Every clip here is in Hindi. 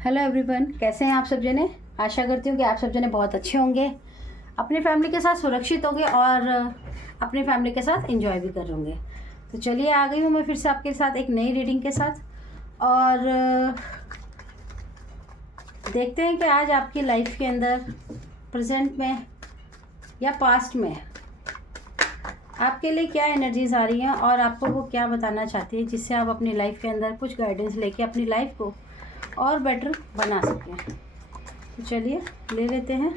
हेलो एवरीवन, कैसे हैं आप सब जने। आशा करती हूँ कि आप सब जने बहुत अच्छे होंगे, अपनी फैमिली के साथ सुरक्षित होंगे और अपनी फैमिली के साथ एंजॉय भी कर होंगे। तो चलिए, आ गई हूँ मैं फिर से आपके साथ एक नई रीडिंग के साथ। और देखते हैं कि आज आपकी लाइफ के अंदर प्रेजेंट में या पास्ट में आपके लिए क्या एनर्जीज आ रही हैं और आपको वो क्या बताना चाहती है, जिससे आप अपनी लाइफ के अंदर कुछ गाइडेंस लेके अपनी लाइफ को और बेटर बना सकें। तो चलिए ले लेते हैं।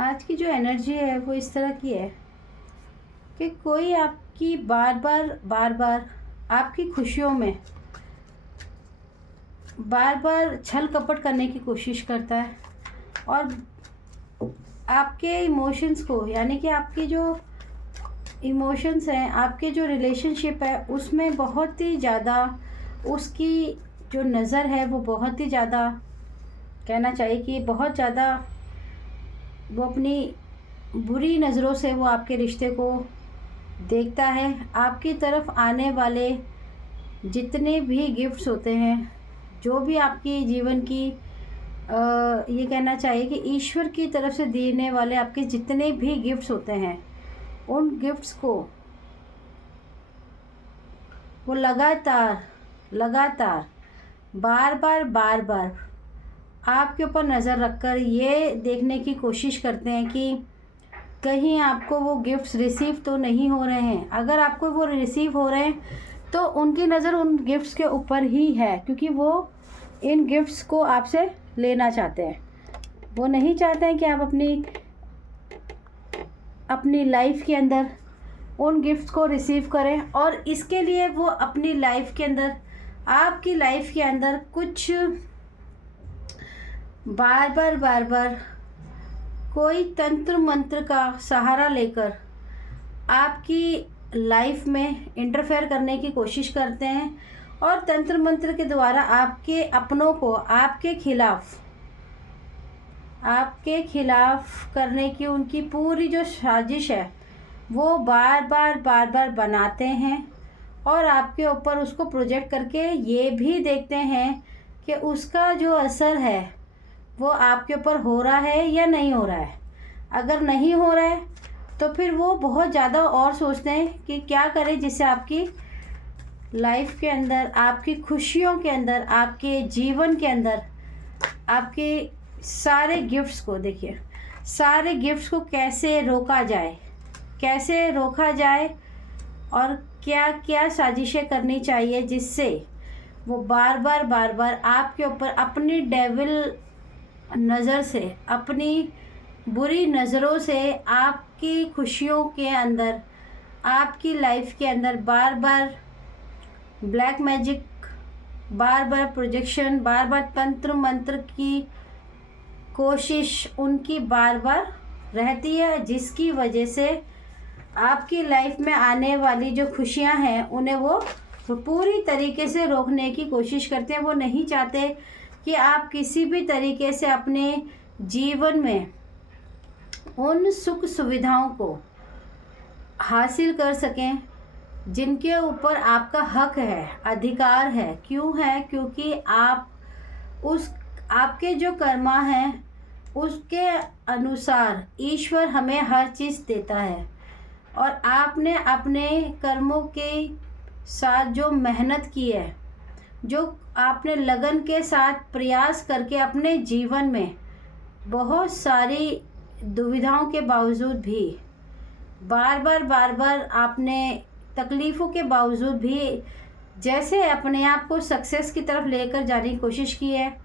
आज की जो एनर्जी है वो इस तरह की है कि कोई आपकी बार बार आपकी खुशियों में बार बार छल कपट करने की कोशिश करता है और आपके इमोशंस को, यानी कि आपके जो इमोशंस हैं, आपके जो रिलेशनशिप है, उसमें बहुत ही ज़्यादा उसकी जो नज़र है वो बहुत ही ज़्यादा, कहना चाहिए कि बहुत ज़्यादा वो अपनी बुरी नज़रों से वो आपके रिश्ते को देखता है। आपकी तरफ आने वाले जितने भी गिफ्ट्स होते हैं, जो भी आपकी जीवन की ये कहना चाहिए कि ईश्वर की तरफ से देने वाले आपके जितने भी गिफ्ट्स होते हैं, उन गिफ्ट्स को वो लगातार बार बार आपके ऊपर नज़र रखकर ये देखने की कोशिश करते हैं कि कहीं आपको वो गिफ्ट्स रिसीव तो नहीं हो रहे हैं। अगर आपको वो रिसीव हो रहे हैं तो उनकी नज़र उन गिफ्ट्स के ऊपर ही है, क्योंकि वो इन गिफ्ट्स को आपसे लेना चाहते हैं। वो नहीं चाहते हैं कि आप अपनी लाइफ के अंदर उन गिफ्ट्स को रिसीव करें, और इसके लिए वो अपनी लाइफ के अंदर, आपकी लाइफ के अंदर कुछ बार बार कोई तंत्र मंत्र का सहारा लेकर आपकी लाइफ में इंटरफेयर करने की कोशिश करते हैं और तंत्र मंत्र के द्वारा आपके अपनों को आपके खिलाफ करने की उनकी पूरी जो साजिश है वो बार बार बनाते हैं और आपके ऊपर उसको प्रोजेक्ट करके ये भी देखते हैं कि उसका जो असर है वो आपके ऊपर हो रहा है या नहीं हो रहा है। अगर नहीं हो रहा है तो फिर वो बहुत ज़्यादा और सोचते हैं कि क्या करें जिससे आपकी लाइफ के अंदर, आपकी खुशियों के अंदर, आपके जीवन के अंदर, आपके सारे गिफ्ट्स को, देखिए सारे गिफ्ट्स को कैसे रोका जाए और क्या क्या साजिशें करनी चाहिए जिससे वो बार बार आपके ऊपर अपनी डेविल नज़र से, अपनी बुरी नज़रों से आपकी खुशियों के अंदर, आपकी लाइफ के अंदर बार बार ब्लैक मैजिक, बार बार प्रोजेक्शन, बार बार तंत्र मंत्र की कोशिश उनकी बार बार रहती है, जिसकी वजह से आपकी लाइफ में आने वाली जो खुशियां हैं उन्हें वो पूरी तरीके से रोकने की कोशिश करते हैं। वो नहीं चाहते कि आप किसी भी तरीके से अपने जीवन में उन सुख सुविधाओं को हासिल कर सकें जिनके ऊपर आपका हक है, अधिकार है। क्यों है? क्योंकि आपके जो कर्मा हैं उसके अनुसार ईश्वर हमें हर चीज़ देता है, और आपने अपने कर्मों के साथ जो मेहनत की है, जो आपने लगन के साथ प्रयास करके अपने जीवन में बहुत सारी दुविधाओं के बावजूद भी, बार बार आपने तकलीफ़ों के बावजूद भी जैसे अपने आप को सक्सेस की तरफ लेकर जाने की कोशिश की है,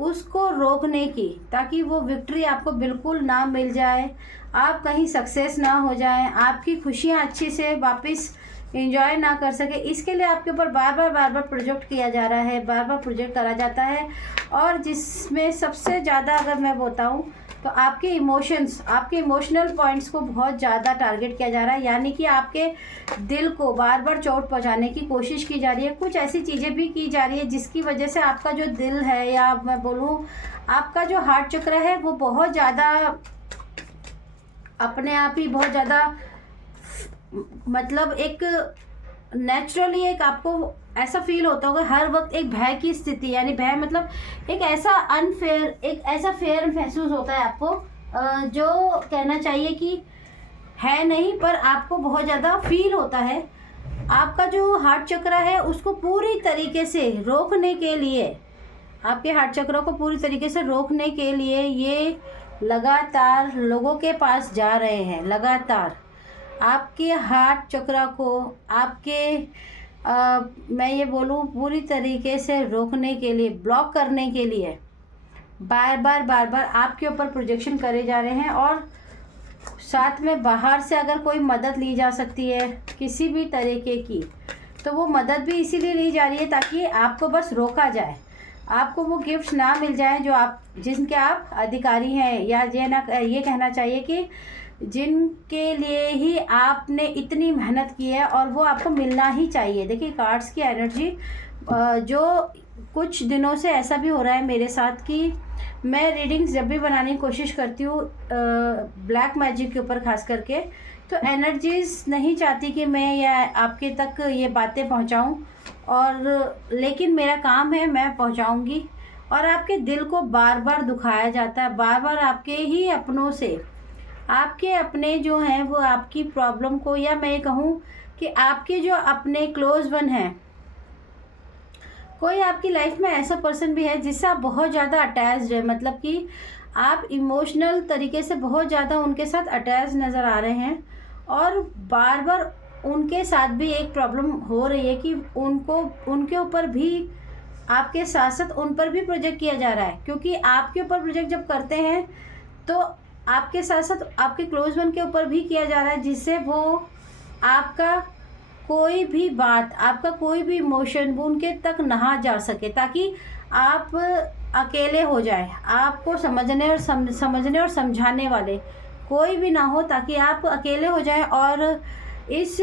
उसको रोकने की, ताकि वो विक्ट्री आपको बिल्कुल ना मिल जाए, आप कहीं सक्सेस ना हो जाएं, आपकी खुशियां अच्छी से वापस एंजॉय ना कर सके। इसके लिए आपके ऊपर बार बार प्रोजेक्ट किया जा रहा है, बार बार प्रोजेक्ट करा जाता है। और जिसमें सबसे ज़्यादा अगर मैं बताऊं तो आपके इमोशंस, आपके इमोशनल पॉइंट्स को बहुत ज़्यादा टारगेट किया जा रहा है, यानी कि आपके दिल को बार बार चोट पहुंचाने की कोशिश की जा रही है। कुछ ऐसी चीज़ें भी की जा रही है जिसकी वजह से आपका जो दिल है, या मैं बोलूँ आपका जो हार्ट चक्र है, वो बहुत ज़्यादा अपने आप ही बहुत ज़्यादा मतलब एक नेचुरली एक आपको ऐसा फील होता होगा हर वक्त एक भय की स्थिति, यानी भय मतलब एक ऐसा अनफेयर, एक ऐसा फेयर महसूस होता है आपको, जो कहना चाहिए कि है नहीं, पर आपको बहुत ज़्यादा फील होता है। आपका जो हार्ट चक्र है उसको पूरी तरीके से रोकने के लिए, आपके हार्ट चक्र को पूरी तरीके से रोकने के लिए ये लगातार लोगों के पास जा रहे हैं। लगातार आपके हार्ट चक्र को आपके मैं ये बोलूँ पूरी तरीके से रोकने के लिए, ब्लॉक करने के लिए बार बार आपके ऊपर प्रोजेक्शन करे जा रहे हैं। और साथ में बाहर से अगर कोई मदद ली जा सकती है किसी भी तरीके की, तो वो मदद भी इसीलिए ली जा रही है ताकि आपको बस रोका जाए, आपको वो गिफ्ट्स ना मिल जाए जो आप, जिनके आप अधिकारी हैं, या ये कहना चाहिए कि जिनके लिए ही आपने इतनी मेहनत की है और वो आपको मिलना ही चाहिए। देखिए कार्ड्स की एनर्जी, जो कुछ दिनों से ऐसा भी हो रहा है मेरे साथ कि मैं रीडिंग्स जब भी बनाने की कोशिश करती हूँ ब्लैक मैजिक के ऊपर खास करके, तो एनर्जीज नहीं चाहती कि मैं या आपके तक ये बातें पहुँचाऊँ, और लेकिन मेरा काम है, मैं पहुँचाऊँगी। और आपके दिल को बार बार दुखाया जाता है, बार बार आपके ही अपनों से, आपके अपने जो हैं वो आपकी प्रॉब्लम को, या मैं कहूँ कि आपके जो अपने क्लोज वन हैं, कोई आपकी लाइफ में ऐसा पर्सन भी है जिससे आप बहुत ज़्यादा अटैच्ड है, मतलब कि आप इमोशनल तरीके से बहुत ज़्यादा उनके साथ अटैच नज़र आ रहे हैं। और बार बार उनके साथ भी एक प्रॉब्लम हो रही है कि उनके ऊपर भी आपके साथ साथ उन पर भी प्रोजेक्ट किया जा रहा है, क्योंकि आपके ऊपर प्रोजेक्ट जब करते हैं तो आपके साथ साथ आपके क्लोज वन के ऊपर भी किया जा रहा है, जिससे वो आपका कोई भी बात, आपका कोई भी इमोशन वो उनके तक ना जा सके, ताकि आप अकेले हो जाए, आपको समझने और समझाने वाले कोई भी ना हो, ताकि आप अकेले हो जाएं और इस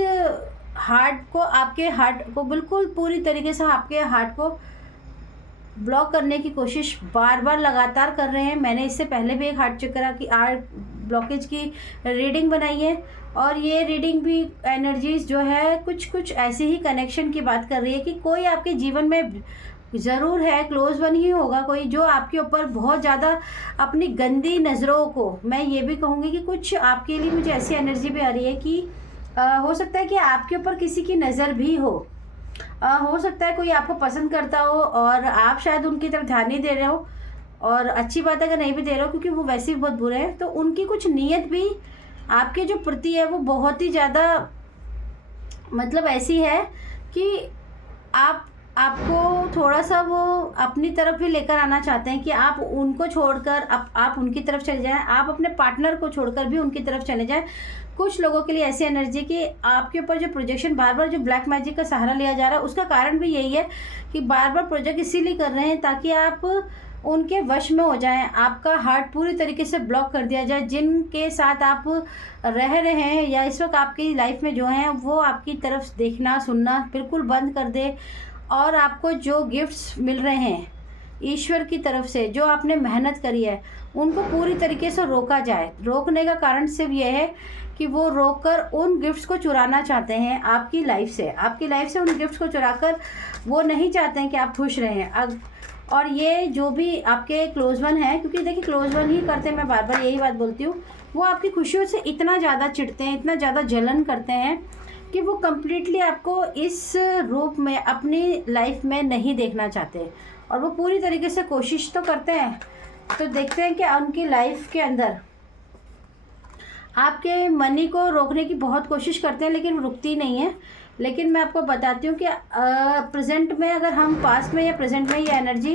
हार्ट को, आपके हार्ट को बिल्कुल पूरी तरीके से आपके हार्ट को ब्लॉक करने की कोशिश बार बार लगातार कर रहे हैं। मैंने इससे पहले भी एक हार्ट चक्र की ब्लॉकेज की रीडिंग बनाई है, और ये रीडिंग भी एनर्जीज जो है कुछ ऐसी ही कनेक्शन की बात कर रही है कि कोई आपके जीवन में ज़रूर है, क्लोज वन ही होगा कोई, जो आपके ऊपर बहुत ज़्यादा अपनी गंदी नज़रों को, मैं ये भी कहूँगी कि कुछ आपके लिए मुझे ऐसी एनर्जी भी आ रही है कि हो सकता है कि आपके ऊपर किसी की नज़र भी हो सकता है कोई आपको पसंद करता हो और आप शायद उनकी तरफ ध्यान नहीं दे रहे हो, और अच्छी बात है अगर नहीं भी दे रहे हो, क्योंकि वो वैसे भी बहुत बुरे हैं, तो उनकी कुछ नीयत भी आपके जो प्रति है वो बहुत ही ज़्यादा मतलब ऐसी है कि आपको थोड़ा सा वो अपनी तरफ भी लेकर आना चाहते हैं कि आप उनको छोड़कर आप उनकी तरफ चले जाएं, आप अपने पार्टनर को छोड़कर भी उनकी तरफ चले जाएं। कुछ लोगों के लिए ऐसी एनर्जी कि आपके ऊपर जो प्रोजेक्शन बार बार जो ब्लैक मैजिक का सहारा लिया जा रहा है, उसका कारण भी यही है कि बार बार प्रोजेक्ट इसीलिए कर रहे हैं ताकि आप उनके वश में हो जाएं, आपका हार्ट पूरी तरीके से ब्लॉक कर दिया जाए। जिनके साथ आप रह रहे हैं या इस वक्त आपकी लाइफ में जो हैं, वो आपकी तरफ देखना सुनना बिल्कुल बंद कर दे, और आपको जो गिफ्ट्स मिल रहे हैं ईश्वर की तरफ से, जो आपने मेहनत करी है, उनको पूरी तरीके से रोका जाए। रोकने का कारण सिर्फ ये है कि वो रोककर उन गिफ्ट्स को चुराना चाहते हैं आपकी लाइफ से उन गिफ्ट्स को चुराकर वो नहीं चाहते हैं कि आप खुश रहें। अब और ये जो भी आपके क्लोज वन है, क्योंकि देखिए क्लोज वन ही करते हैं, मैं बार बार यही बात बोलती हूँ, वो आपकी खुशियों से इतना ज़्यादा चिढ़ते हैं, इतना ज़्यादा जलन करते हैं कि वो कम्प्लीटली आपको इस रूप में अपनी लाइफ में नहीं देखना चाहते, और वो पूरी तरीके से कोशिश तो करते हैं। तो देखते हैं कि उनकी लाइफ के अंदर आपके मनी को रोकने की बहुत कोशिश करते हैं, लेकिन रुकती नहीं है। लेकिन मैं आपको बताती हूँ कि प्रेजेंट में, अगर हम पास्ट में या प्रेजेंट में, ये एनर्जी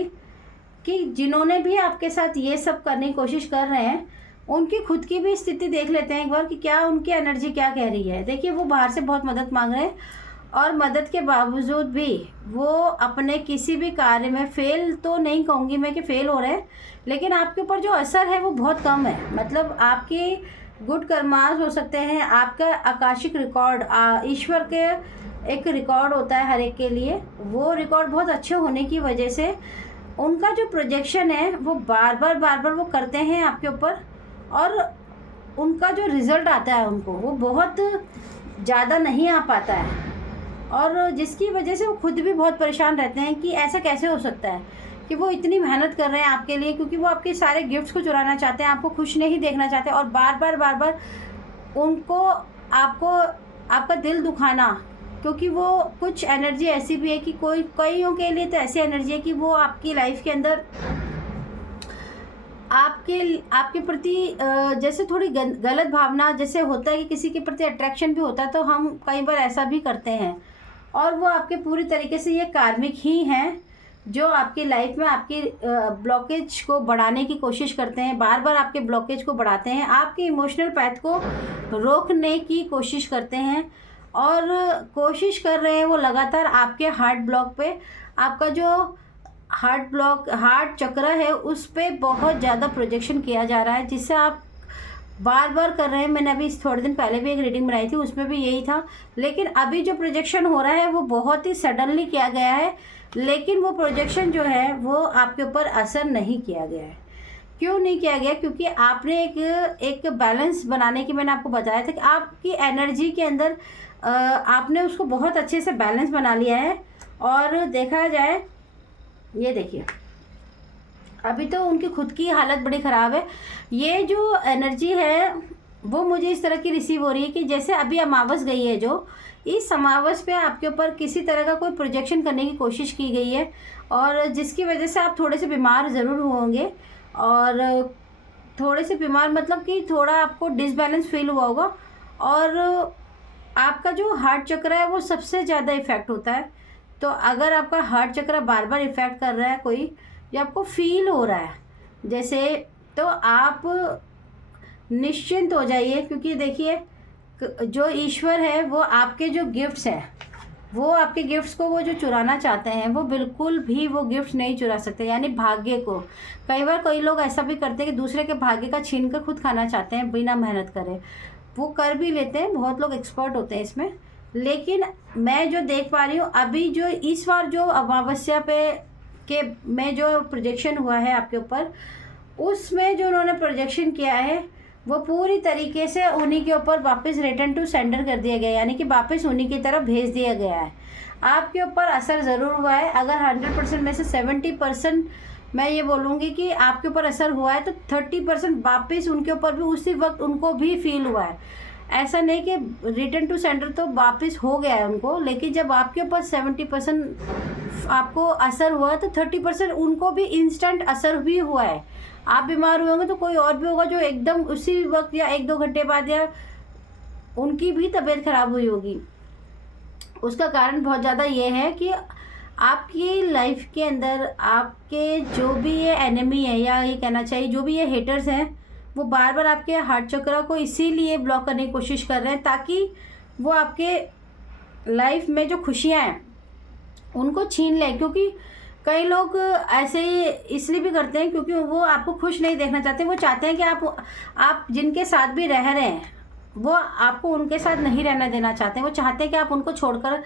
कि जिन्होंने भी आपके साथ ये सब करने की कोशिश कर रहे हैं, उनकी खुद की भी स्थिति देख लेते हैं एक बार कि क्या उनकी एनर्जी क्या कह रही है। देखिए वो बाहर से बहुत मदद मांग रहे हैं, और मदद के बावजूद भी वो अपने किसी भी कार्य में फेल तो नहीं कहूँगी मैं कि फेल हो रहे हैं, लेकिन आपके ऊपर जो असर है वो बहुत कम है। मतलब आपके गुड कर्मास हो सकते हैं, आपका आकाशिक रिकॉर्ड, ईश्वर के एक रिकॉर्ड होता है हर एक के लिए, वो रिकॉर्ड बहुत अच्छे होने की वजह से उनका जो प्रोजेक्शन है वो बार बार वो करते हैं आपके ऊपर, और उनका जो रिज़ल्ट आता है उनको वो बहुत ज़्यादा नहीं आ पाता है, और जिसकी वजह से वो खुद भी बहुत परेशान रहते हैं कि ऐसा कैसे हो सकता है कि वो इतनी मेहनत कर रहे हैं आपके लिए, क्योंकि वो आपके सारे गिफ्ट्स को चुराना चाहते हैं, आपको खुश नहीं देखना चाहते, और बार बार उनको आपको आपका दिल दुखाना, क्योंकि वो कुछ एनर्जी ऐसी भी है कि कईयों के लिए तो ऐसी एनर्जी है कि वो आपकी लाइफ के अंदर आपके प्रति जैसे थोड़ी गलत भावना, जैसे होता है कि किसी के प्रति अट्रैक्शन भी होता है, तो हम कई बार ऐसा भी करते हैं, और वो आपके पूरी तरीके से ये कार्मिक ही हैं जो आपकी लाइफ में आपकी ब्लॉकेज को बढ़ाने की कोशिश करते हैं, बार बार आपके ब्लॉकेज को बढ़ाते हैं, आपके इमोशनल पैथ को रोकने की कोशिश करते हैं, और कोशिश कर रहे हैं वो लगातार आपके हार्ट ब्लॉक पे, आपका जो हार्ट चक्र है उस पे बहुत ज़्यादा प्रोजेक्शन किया जा रहा है, जिससे आप बार बार कर रहे हैं। मैंने अभी थोड़े दिन पहले भी एक रीडिंग बनाई थी, उसमें भी यही था, लेकिन अभी जो प्रोजेक्शन हो रहा है वो बहुत ही सडनली किया गया है, लेकिन वो प्रोजेक्शन जो है वो आपके ऊपर असर नहीं किया गया है। क्यों नहीं किया गया? क्योंकि आपने एक बैलेंस बनाने की, मैंने आपको बताया था कि आपकी एनर्जी के अंदर आपने उसको बहुत अच्छे से बैलेंस बना लिया है। और देखा जाए, ये देखिए अभी तो उनकी खुद की हालत बड़ी ख़राब है। ये जो एनर्जी है वो मुझे इस तरह की रिसीव हो रही है कि जैसे अभी अमावस गई है, जो इस अमावस पे आपके ऊपर किसी तरह का कोई प्रोजेक्शन करने की कोशिश की गई है, और जिसकी वजह से आप थोड़े से बीमार ज़रूर होंगे, और थोड़े से बीमार मतलब कि थोड़ा आपको डिसबैलेंस फील हुआ होगा, और आपका जो हार्ट चक्र है वो सबसे ज़्यादा इफ़ेक्ट होता है। तो अगर आपका हार्ट चक्र बार बार इफ़ेक्ट कर रहा है कोई, या आपको फील हो रहा है जैसे, तो आप निश्चिंत हो जाइए, क्योंकि देखिए जो ईश्वर है वो आपके जो गिफ्ट्स हैं, वो आपके गिफ्ट्स को वो जो चुराना चाहते हैं वो बिल्कुल भी वो गिफ्ट्स नहीं चुरा सकते, यानी भाग्य को। कई बार कई लोग ऐसा भी करते हैं कि दूसरे के भाग्य का छीन कर खुद खाना चाहते हैं बिना मेहनत करे, वो कर भी लेते हैं, बहुत लोग एक्सपर्ट होते हैं इसमें। लेकिन मैं जो देख पा रही हूँ अभी, जो इस बार जो अमावस्या पे के में जो प्रोजेक्शन हुआ है आपके ऊपर, उसमें जो उन्होंने प्रोजेक्शन किया है वो पूरी तरीके से उन्हीं के ऊपर वापस रिटर्न टू सेंडर कर दिया गया, यानी कि वापस उन्हीं की तरफ भेज दिया गया है। आपके ऊपर असर ज़रूर हुआ है। अगर 100% में से 70% मैं ये बोलूँगी कि आपके ऊपर असर हुआ है, तो 30% वापस उनके ऊपर भी उसी वक्त उनको भी फील हुआ है। ऐसा नहीं कि रिटर्न टू सेंडर तो वापस हो गया है उनको, लेकिन जब आपके ऊपर 70% आपको असर हुआ है, तो 30% उनको भी इंस्टेंट असर भी हुआ है। आप बीमार हुए होंगे तो कोई और भी होगा जो एकदम उसी वक्त या 1-2 घंटे बाद, या उनकी भी तबीयत खराब हुई होगी। उसका कारण बहुत ज़्यादा ये है कि आपकी लाइफ के अंदर आपके जो भी ये एनिमी है, या ये कहना चाहिए जो भी ये हेटर्स हैं, वो बार बार आपके हार्ट चक्र को इसीलिए ब्लॉक करने की कोशिश कर रहे हैं, ताकि वो आपके लाइफ में जो खुशियाँ हैं उनको छीन लें। क्योंकि कई लोग ऐसे इसलिए भी करते हैं क्योंकि वो आपको खुश नहीं देखना चाहते, वो चाहते हैं कि आप जिनके साथ भी रह रहे हैं वो आपको उनके साथ नहीं रहना देना चाहते हैं। वो चाहते हैं कि आप उनको छोड़कर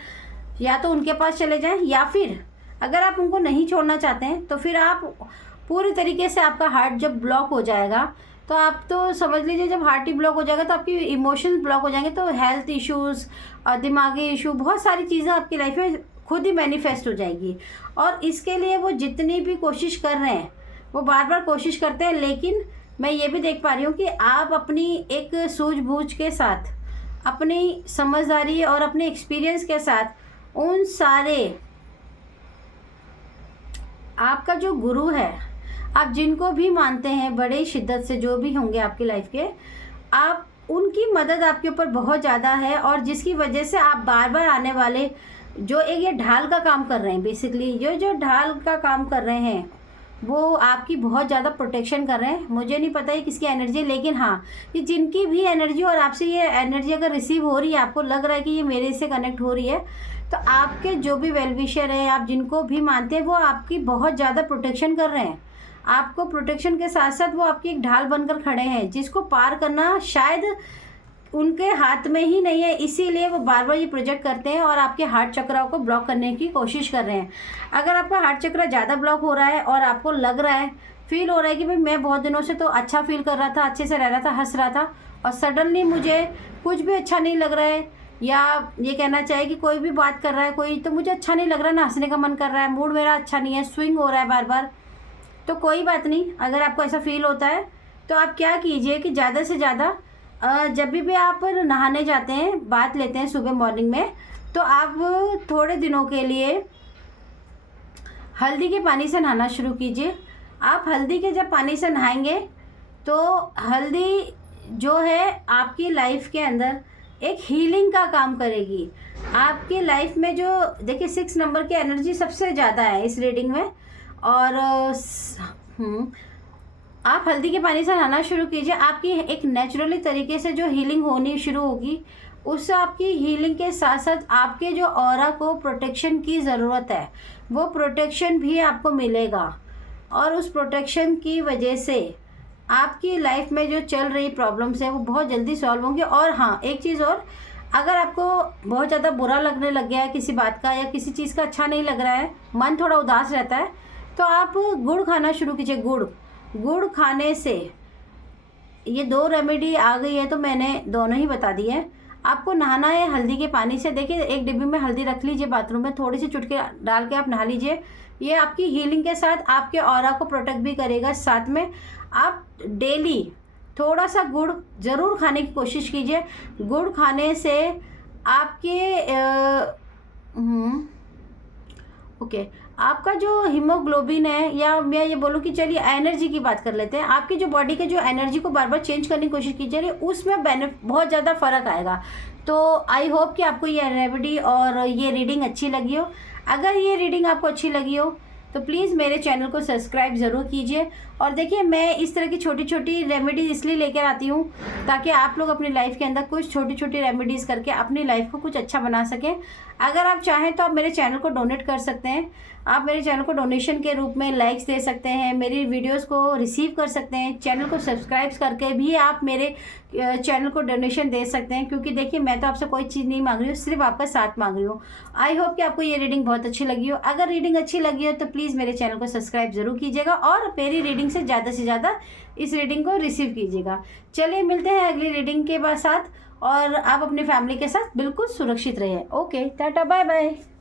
या तो उनके पास चले जाएं, या फिर अगर आप उनको नहीं छोड़ना चाहते हैं तो फिर आप पूरी तरीके से, आपका हार्ट जब ब्लॉक हो जाएगा, तो आप तो समझ लीजिए जब हार्ट ही ब्लॉक हो जाएगा तो आपकी इमोशंस ब्लॉक हो जाएंगे, तो हेल्थ इश्यूज़ और दिमागी इशू, बहुत सारी चीज़ें आपकी लाइफ में खुद ही मैनिफेस्ट हो जाएगी। और इसके लिए वो जितनी भी कोशिश कर रहे हैं, वो बार बार कोशिश करते हैं, लेकिन मैं ये भी देख पा रही हूँ कि आप अपनी एक सूझबूझ के साथ, अपनी समझदारी और अपने एक्सपीरियंस के साथ उन सारे, आपका जो गुरु है, आप जिनको भी मानते हैं बड़े शिद्दत से, जो भी होंगे आपकी लाइफ के, आप उनकी मदद आपके ऊपर बहुत ज़्यादा है, और जिसकी वजह से आप बार बार आने वाले जो एक ये ढाल का काम कर रहे हैं, बेसिकली जो ढाल का काम कर रहे हैं, वो आपकी बहुत ज़्यादा प्रोटेक्शन कर रहे हैं। मुझे नहीं पता ये किसकी एनर्जी है, लेकिन हाँ, ये जिनकी भी एनर्जी और आपसे ये एनर्जी अगर रिसीव हो रही है, आपको लग रहा है कि ये मेरे से कनेक्ट हो रही है, तो आपके जो भी वेल विशर हैं, आप जिनको भी मानते हैं, वो आपकी बहुत ज़्यादा प्रोटेक्शन कर रहे हैं। आपको प्रोटेक्शन के साथ साथ वो आपकी एक ढाल बनकर खड़े हैं, जिसको पार करना शायद उनके हाथ में ही नहीं है, इसीलिए वो बार बार ये प्रोजेक्ट करते हैं और आपके हार्ट चक्रा को ब्लॉक करने की कोशिश कर रहे हैं। अगर आपका हार्ट चक्रा ज़्यादा ब्लॉक हो रहा है और आपको लग रहा है, फील हो रहा है कि भाई मैं बहुत दिनों से तो अच्छा फील कर रहा था, अच्छे से रह रहा था, हंस रहा था, और सडनली मुझे कुछ भी अच्छा नहीं लग रहा है, या ये कहना चाहिए कि कोई भी बात कर रहा है कोई, तो मुझे अच्छा नहीं लग रहा है, ना हंसने का मन कर रहा है, मूड मेरा अच्छा नहीं है, स्विंग हो रहा है बार बार, तो कोई बात नहीं। अगर आपको ऐसा फील होता है तो आप क्या कीजिए कि ज़्यादा से ज़्यादा जब भी आप नहाने जाते हैं, बात लेते हैं सुबह मॉर्निंग में, तो आप थोड़े दिनों के लिए हल्दी के पानी से नहाना शुरू कीजिए। आप हल्दी के जब पानी से नहाएंगे तो हल्दी जो है आपकी लाइफ के अंदर एक हीलिंग का काम करेगी। आपकी लाइफ में जो देखिए 6 नंबर की एनर्जी सबसे ज़्यादा है इस रीडिंग में, और आप हल्दी के पानी से नहाना शुरू कीजिए। आपकी एक नेचुरली तरीके से जो हीलिंग होनी शुरू होगी, उससे आपकी हीलिंग के साथ साथ आपके जो ऑरा को प्रोटेक्शन की ज़रूरत है, वो प्रोटेक्शन भी आपको मिलेगा, और उस प्रोटेक्शन की वजह से आपकी लाइफ में जो चल रही प्रॉब्लम्स है वो बहुत जल्दी सॉल्व होंगी। और हाँ, एक चीज़ और, अगर आपको बहुत ज़्यादा बुरा लगने लग गया है किसी बात का, या किसी चीज़ का अच्छा नहीं लग रहा है, मन थोड़ा उदास रहता है, तो आप गुड़ खाना शुरू कीजिए। गुड़ खाने से, ये 2 रेमेडी आ गई है तो मैंने दोनों ही बता दी है। आपको नहाना है हल्दी के पानी से। देखिए, एक डिब्बी में हल्दी रख लीजिए बाथरूम में, थोड़ी सी चुटकी डाल के आप नहा लीजिए। ये आपकी हीलिंग के साथ आपके ऑरा को प्रोटेक्ट भी करेगा। साथ में आप डेली थोड़ा सा गुड़ ज़रूर खाने की कोशिश कीजिए। गुड़ खाने से आपके ओके, आपका जो हीमोग्लोबिन है, या मैं ये बोलूँ कि चलिए एनर्जी की बात कर लेते हैं, आपकी जो बॉडी के जो एनर्जी को बार बार चेंज करने की कोशिश कीजिए, उसमें बहुत ज़्यादा फ़र्क आएगा। तो आई होप कि आपको ये रेमेडी और ये रीडिंग अच्छी लगी हो। अगर ये रीडिंग आपको अच्छी लगी हो तो प्लीज़ मेरे चैनल को सब्सक्राइब ज़रूर कीजिए। और देखिए, मैं इस तरह की छोटी छोटी रेमेडीज़ इसलिए लेकर आती हूँ ताकि आप लोग अपनी लाइफ के अंदर कुछ छोटी छोटी रेमेडीज़ करके अपनी लाइफ को कुछ अच्छा बना सकें। अगर आप चाहें तो आप मेरे चैनल को डोनेट कर सकते हैं। आप मेरे चैनल को डोनेशन के रूप में लाइक्स दे सकते हैं, मेरी वीडियोस को रिसीव कर सकते हैं, चैनल को सब्सक्राइब करके भी आप मेरे चैनल को डोनेशन दे सकते हैं। क्योंकि देखिए, मैं तो आपसे कोई चीज़ नहीं मांग रही हूँ, सिर्फ आपका साथ मांग रही हूँ। आई होप कि आपको ये रीडिंग बहुत अच्छी लगी हो। अगर रीडिंग अच्छी लगी हो तो प्लीज़ मेरे चैनल को सब्सक्राइब ज़रूर कीजिएगा, और मेरी रीडिंग से ज़्यादा इस रीडिंग को रिसीव कीजिएगा। चलिए, मिलते हैं अगली रीडिंग के साथ, और आप अपनी फैमिली के साथ बिल्कुल सुरक्षित रहिए। Okay, tata, bye bye.